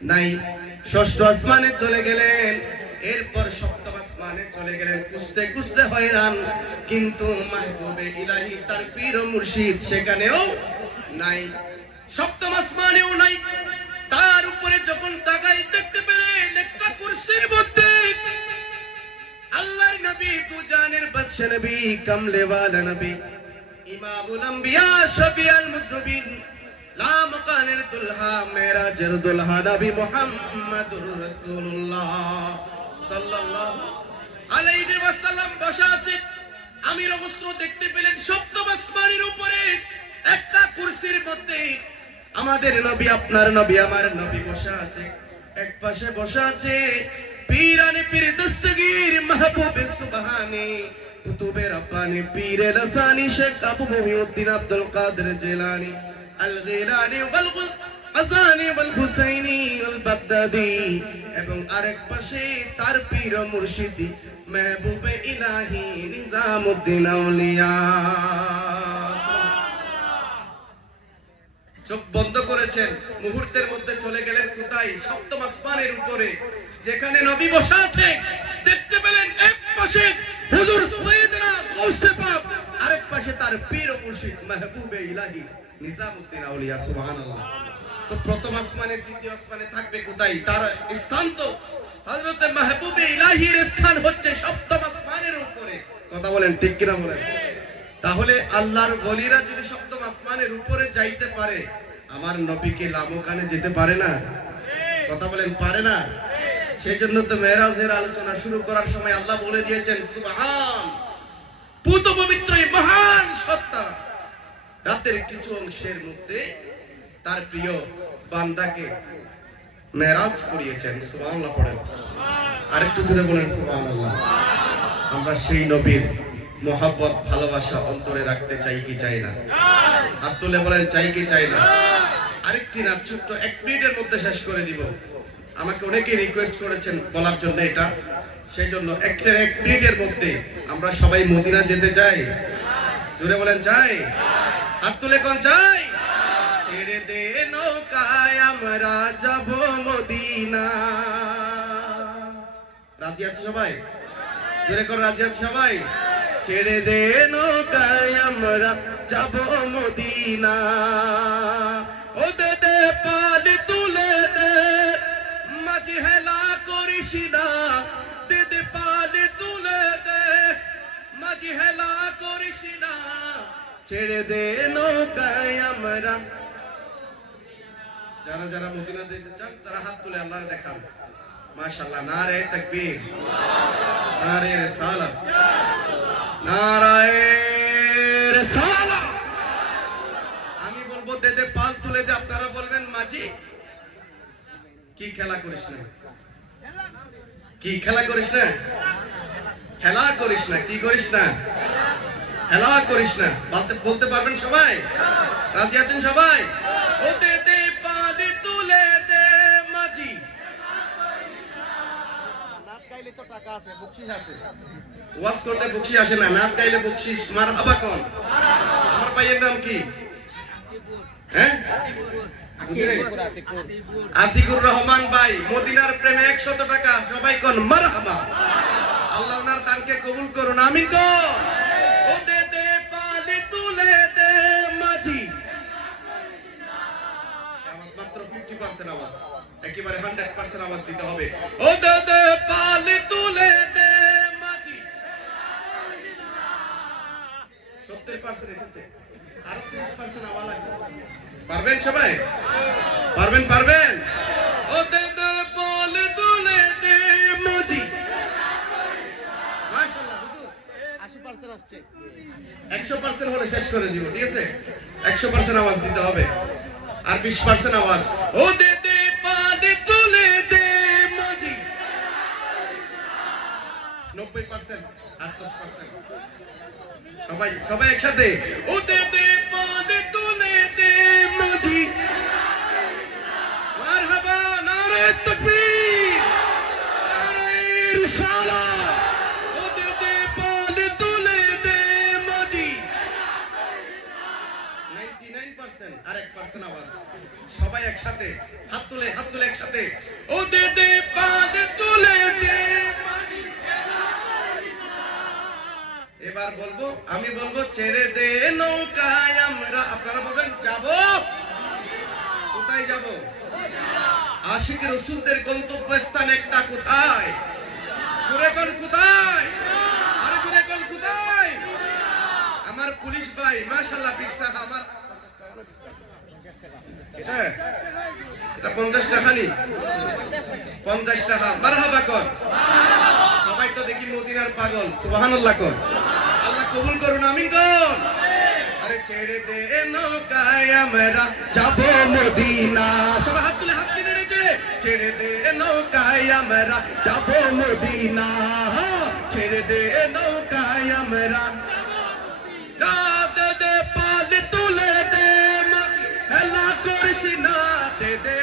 নাই। ষষ্ঠ আসমানে চলে গেলেন, এরপর সপ্তম আসমানে চলে গেলেন। কুস্তে কুস্তে হয়রান, কিন্তু মাহবুবে ইলাহি তার পীর ও মুর্শিদ সেখানেও নাই। সপ্তম আসমানেও নাই। তার উপরে যখন তাকাই দেখতে পেলেন একটা কুরসির মধ্যে আল্লাহর নবী দুজানের বাদশা নবী কামলে ওয়ালা নবী, ইমামুল আম্বিয়া শফিয়াল মুজনবিন লা মাকানের দুলহা মেরাজের দুলহা, নবী মুহাম্মাদুর রাসূলুল্লাহ সাল্লাল্লাহু আলাইহি ওয়াসাল্লাম বসা আছে আমির অবস্ত্র দেখতে পেলেন সপ্তম আসমানের উপরে। একটা কুরসির মধ্যে আমাদের নবী, আপনার নবী, আমার নবী বসা আছে। এক পাশে বসা আছে পীরানে পীর দস্তগীর মাহবুব সুবহানি, কুতুবে রব্বানি পীর লসানি শেখ আবু মুহিউদ্দিন আব্দুল কাদের জিলানি। আল গিলানি ওয়াল ওয়াল হুসাইনি ওয়াল বাগদাদি এবং আরেক পাশে তার পীর মুর্শিদি মেহবুবে ইলাহি নিজামউদ্দিন আউলিয়া। চোখ বন্ধ করেছেন, মুহূর্তের মধ্যে চলে গেলেন কোথায়? সপ্তম আসমানের উপরে, যেখানে নবী বসা আছে দেখতে পেলেন এক পাশে হুজুর সৈয়দনা আরেক পাশে তার পীর মুর্শিদ মাহবুবে ইলাহি নিজামউদ্দিন আউলিয়া, সুবহানাল্লাহ। তো প্রথম আসমানে, দ্বিতীয় আসমানে থাকবে কোথায়? তার স্থান তো হযরতে মাহবুবে ইলাহির স্থান হচ্ছে সপ্তম আসমানের উপরে। কথা বলেন ঠিক কিনা বলেন? তাহলে আল্লাহর বলিরা যদি সপ্তম আসমানের উপরে যাইতে পারে, আমার নবীকে লামকানে যেতে পারে না? কথা বলেন, পারে না? সেই জন্য তো মেরাজের আলোচনা শুরু করার সময় আল্লাহ বলে দিয়েছেন, সুবহান। পুত পবিত্র মহান সত্তা। রাতের কিছু অংশের মধ্যে তার প্রিয় বান্দাকে মেরাজ করিয়েছেন পড়েন। বলেন আমরা সেই নবীর মোহাব্বত, ভালোবাসা অন্তরে রাখতে চাই কি চাই না? হাত তুলে বলেন, চাই কি চাই না? আরেকটি না, ছোট্ট এক মিনিটের মধ্যে শেষ করে দিব। আমাকে অনেকেই রিকোয়েস্ট করেছেন বলার জন্য এটা। সেই জন্য একটা এক মিনিটের মধ্যে আমরা সবাই মদিনা যেতে চাই। জোরে বলেন, চাই। হাত তুলে কোন, চাই। ছেড়ে দে নৌকায়, আমরা যাব মদিনা। রাজি আছে সবাই? জোরে করে রাজি আছে সবাই? ছেড়ে দে নৌকায়, আমরা যাব মদিনা। ও দে দে পাল তুলে দে মাঝি হেলা করিস না। ছেড়ে দে নৌকায় আমরা। যারা যারা মদিনা দিতে চান, তারা হাত তুলে আল্লাহর দেখান। মাশাআল্লাহ, নারে তাকবীর। নারে রিসালাত নারায়ে রিসালাত আমি বলব, দে দে পাল তুলে দে, আপনারা বলবেন, মাঝি, কি খেলা করিস না? কি খেলা করিস না? খেলা করিস না, কি করিস না? খেলা করিস না। বলতে বলতে পারবেন সবাই? রাজি আছেন সবাই? ও দে পালি তুলে দে মাঝি। ওয়াজ করলে বকশিস আসে না নাচ গাইলে বকশিস। মার কোন? আমার নাম কি? হ্যাঁ? আতিকুর রহমান ভাই মদিনার প্রেমে একশত টাকা। সবাই কোন? মার হাবা। আল্লাহ ওনার দানকে কবুল করুন। আমিন কোন? একেবারে 100% আওয়াজ দিতে হবে। ও দে দে পালি তুলে দে মাঝি 70% এসেছে। আর 30% আওয়াজ লাগবে। পারবেন সবাই? পারবেন পারবেন? ও দে দে পালি তুলে দে মাঝি পার্সেন্ট একশো পার্সেন্ট হলে শেষ করে দিব ঠিক আছে? একশো পার্সেন্ট আওয়াজ দিতে হবে। আর বিশ পার্সেন্ট আওয়াজ। ও দে সবাই একসাথে। ও দে দে পানি তুলে দে মাঝি। মারহাবা নারে তাকবীর। নারে রিসালাত ও দে দে পানি তুলে দে মাঝি। 99% আর 1% আওয়াজ। সবাই সবাই একসাথে, হাত তুলে হাত তুলে একসাথে। ও দে দে পাদ তুলে দে এবার বলব, আমি বলব, ছেড়ে দে নৌকায় আমরা। আপনারা বলবেন, যাব? কোথায় যাব? আশিক রসুলদের গন্তব্যস্থান একটা কোথায়? কোথায়? কোথায়? আমার পুলিশ ভাই মাশাল্লাহ বিশ টাকা আমার পঞ্চাশ টাকা নি? পঞ্চাশ টাকা। মারহাবা কর। সবাই তো দেখি মদিনার পাগল। সুবহানাল্লাহ কর। কবুল করুন আমিন কর আরে ছেড়ে দে নৌকায় আমরা, যাব মদিনা। সবাই হাত তুলে, হাত নেড়ে ছেড়ে। দে নৌকায় আমরা, যাব মদিনা। ছেড়ে দে নৌকায় আমরা। রাত দে পাল তুলে দে হেলা করিস না, দে দে।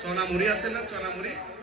চনামুড়ি আছে না এটাকে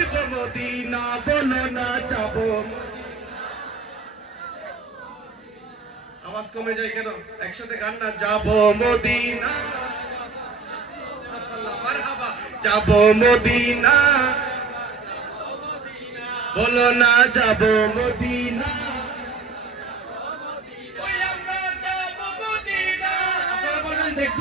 দেখব মদিনা বলো না যাব আওয়াজ কমে যায় কেন? একসাথে গান না যাব মদিনা। যাব মদিনা। বলো না যাব মদিনা। দেখব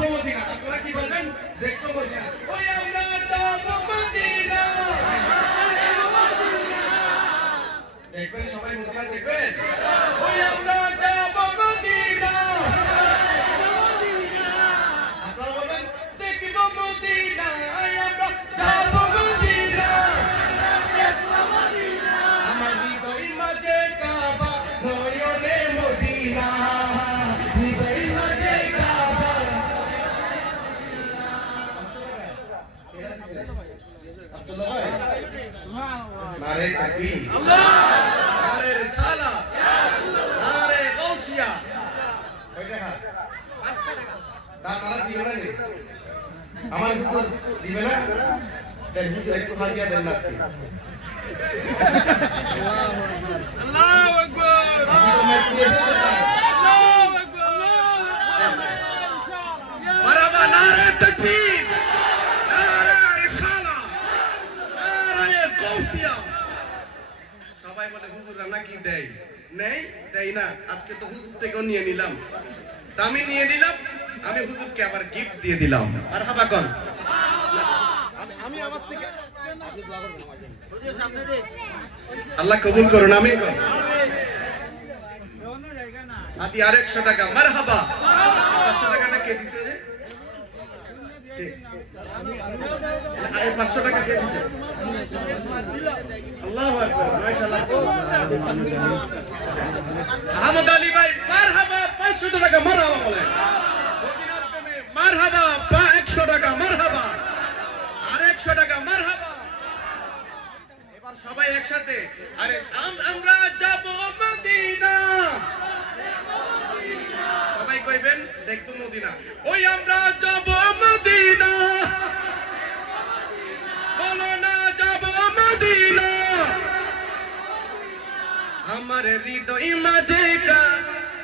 নারে নারে নারে গাউসিয়া রে? আমার হুজুর দিবে না? একটু দিয়া দেন না আজকে। আল্লাহু আকবার আমি তো মাইক নিয়ে যেতে চাই। আল্লাহু আকবার মারাবা নারে তাকবীর নারে রিসালাত নারে গাউসিয়া সবাই বলে হুজুররা নাকি দেয়? নেই দেয় না। আজকে তো হুজুর থেকেও নিয়ে নিলাম। তা আমি নিয়ে নিলাম আমি হুজুরকে আবার গিফট দিয়ে দিলাম। আর হাবা কন। আমি আমি আমার থেকে আল্লাহ কবুল করুন আমি কর আদি আর একশো টাকা। মার হাবা পাঁচশো টাকাটা কে দিছে যে কে? এই পাঁচশো টাকা কে দিছে? আল্লাহু আহমদ আলী ভাই, মারহাবা 500 টাকা, মারহাবা বলে মদিনার প্রেমে, মারহাবা বা 100 টাকা, মারহাবা। আর 100 টাকা, মারহাবা। এবার সবাই একসাথে, আরে আম- আমরা যাব দেখব মদিনা। ওই আমরা যাব আমার হৃদয় মাঝে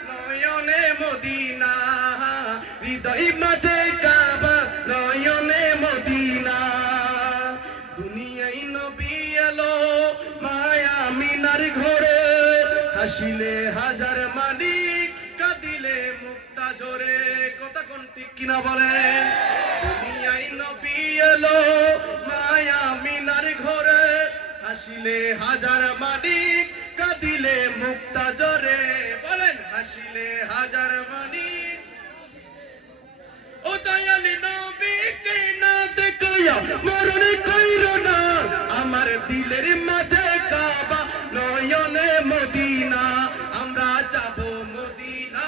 নয়নে মদিনা। হৃদয় মাঝে কাবা, নয়নে মদিনা। দুনিয়ায় নবী এলো মায়া মিনার ঘরে, হাসিলে হাজার মালিক, কাঁদিলে মুক্তা ঝরে। কথা কোন ঠিক কিনা বলেন? দুনিয়ায় নবী এলো মায়া মিনার ঘরে, হাসিলে হাজার মালিক হাসিলে মুক্তা জরে বলেন হাসিলে হাজার মানি ও দয়ালি নবীকে না দেখাইয়া মরণ কইর না, আমার দিলের মাঝে কাবা নয়নে মদিনা। আমরা যাব মদিনা।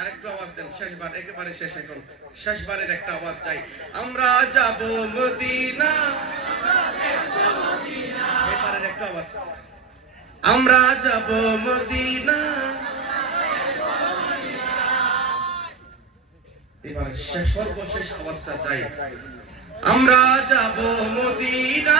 আরেকটু আওয়াজ দেন, শেষবার, একেবারে শেষ এখন। শেষবারের একটা আওয়াজ চাই। আমরা যাব মদিনা আমরা যাব মদিনা। আমরা যাব মদিনা। এবার শেষ সর্বশেষ আওয়াজটা চাই। আমরা যাব মদিনা।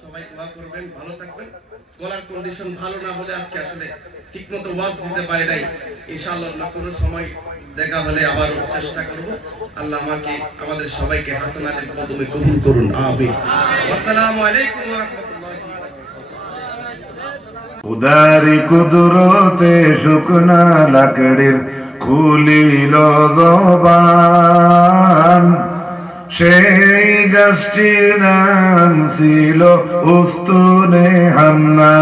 সবাই দোয়া করবেন, ভালো থাকবেন। গলার কন্ডিশন ভালো না হলে আজকে আসলে ওয়াজ দিতে নাই। ইনশাআল্লাহ কোনো সময় দেখা হলে আবার চেষ্টা করব। আল্লাহ আমাকে, আমাদের সবাইকে হাসান আলীর কবুল করুন। আমিন। আসসালামু আলাইকুম ওয়া উদারি কুদরতে শুকনা লাকড়ির খুলিল জবান। সেই গাছটির নাম ছিল উস্তুনে হান্না